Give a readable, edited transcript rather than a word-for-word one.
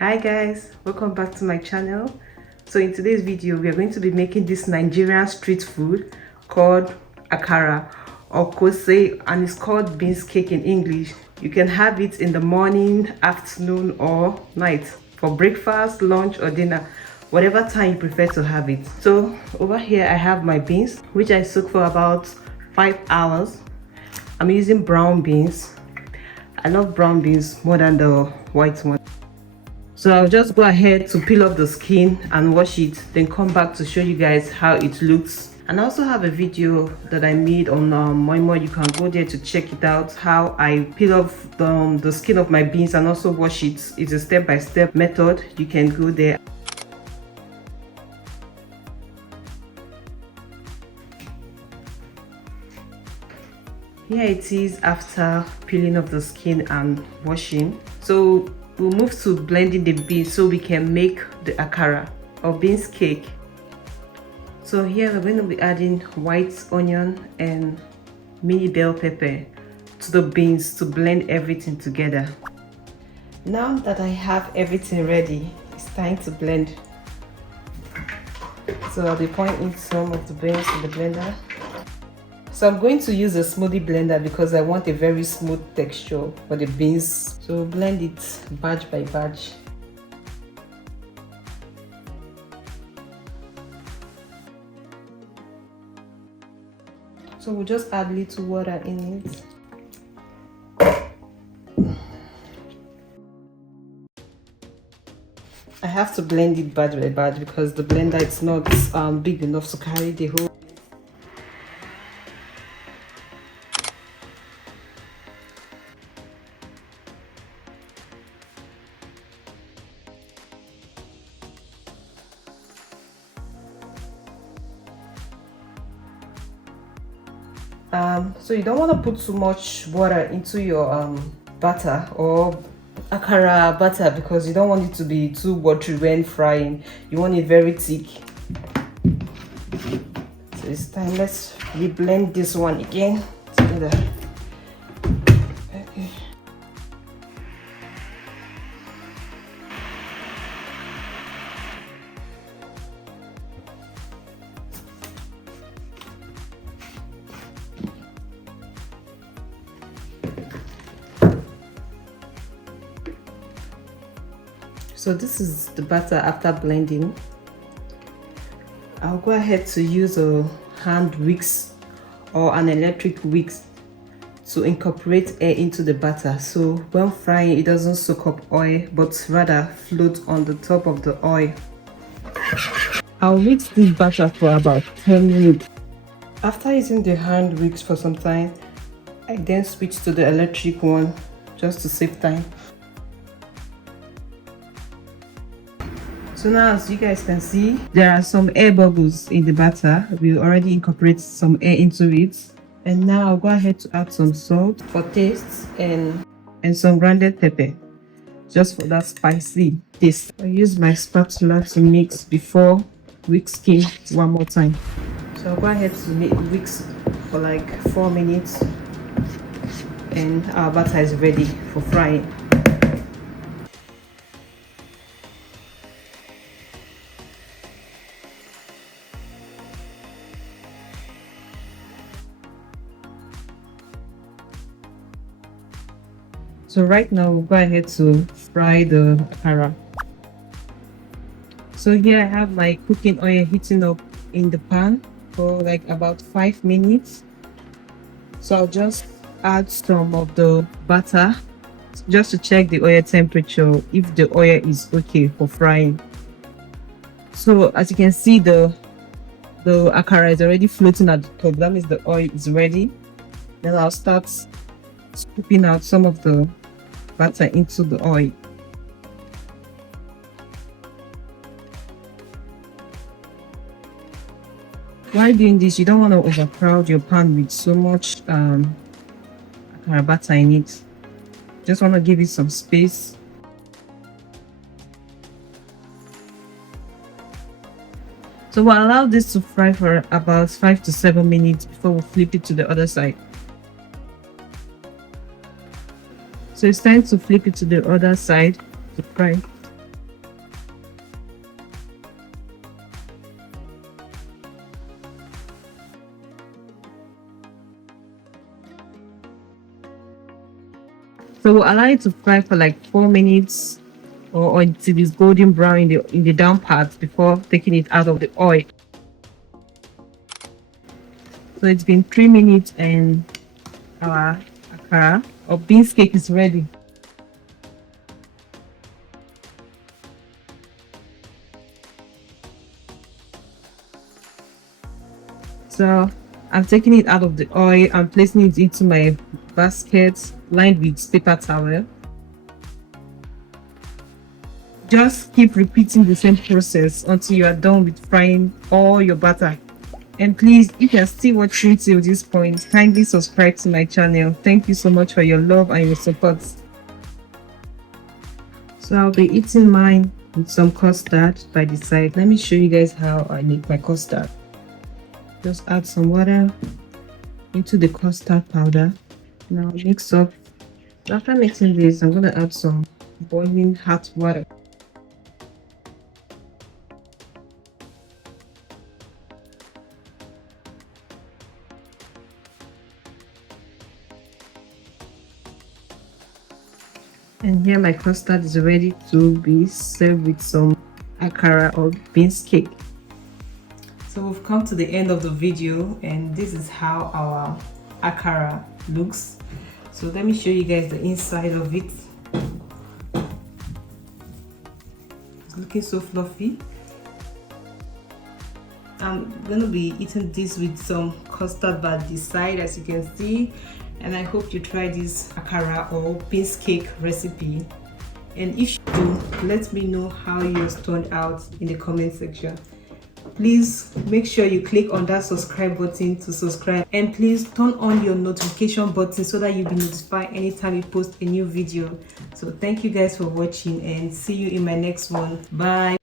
Hi guys, welcome back to my channel. So in today's video we are going to be making this Nigerian street food called Akara or kose, and it's called beans cake in English. You can have it in the morning, afternoon or night for breakfast, lunch or dinner, whatever time you prefer to have it. So over here I have my beans which I soak for about 5 hours. I'm using brown beans. I love brown beans more than the white one. So I'll just go ahead to peel off the skin and wash it, then come back to show you guys how it looks. And I also have a video that I made on Moimo. You can go there to check it out, how I peel off the skin of my beans and also wash it. It's a step-by-step method. You can go there. Here it is after peeling off the skin and washing. So we'll move to blending the beans so we can make the akara or beans cake. So here we're going to be adding white onion and mini bell pepper to the beans to blend everything together. Now that I have everything ready, it's time to blend. So I'll be pouring in some of the beans in the blender. So I'm going to use a smoothie blender because I want a very smooth texture for the beans. So blend it batch by batch. So we'll just add little water in it. I have to blend it batch by batch because the blender is not big enough to carry the whole. So you don't want to put too much water into your batter or akara batter because you don't want it to be too watery when frying. You want it very thick. So it's time, let's reblend this one again together. Okay. So this is the batter after blending. I'll go ahead to use a hand whisk or an electric whisk to incorporate air into the batter. So when frying, it doesn't soak up oil, but rather float on the top of the oil. I'll mix this batter for about 10 minutes. After using the hand whisk for some time, I then switch to the electric one just to save time. So now, as you guys can see, there are some air bubbles in the batter. We already incorporate some air into it. And now I'll go ahead to add some salt for taste and some grounded pepper, just for that spicy taste. I use my spatula to mix before whisking one more time. So I'll go ahead to whisk for like 4 minutes, and our batter is ready for frying. So right now we'll go ahead to fry the akara. So here I have my cooking oil heating up in the pan for like about 5 minutes. So I'll just add some of the butter just to check the oil temperature, if the oil is okay for frying. So as you can see, the akara is already floating at the top. That means the oil is ready. Then I'll start scooping out some of the butter into the oil. While doing this, you don't want to overcrowd your pan with so much akara butter in it. Just want to give it some space. So we'll allow this to fry for about 5 to 7 minutes before we flip it to the other side. So it's time to flip it to the other side to fry. So allow it to fry for like 4 minutes or until it's golden brown in the down part before taking it out of the oil. So it's been 3 minutes and our akara or beans cake is ready. So I'm taking it out of the oil and placing it into my basket lined with paper towel. Just keep repeating the same process until you are done with frying all your batter. And please, if you are still watching till this point, kindly subscribe to my channel. Thank you so much for your love and your support. So I'll be eating mine with some custard by the side. Let me show you guys how I make my custard. Just add some water into the custard powder. Now mix up. After mixing this, I'm going to add some boiling hot water. And here my custard is ready to be served with some akara or beans cake. So we've come to the end of the video, and this is how our akara looks. So let me show you guys the inside of it. It's looking so fluffy. I'm gonna be eating this with some custard by the side, as you can see. And I hope you try this akara or beans cake recipe. And if you do, let me know how yours turned out in the comment section. Please make sure you click on that subscribe button to subscribe, and please turn on your notification button so that you'll be notified anytime we post a new video. So thank you guys for watching, and see you in my next one. Bye.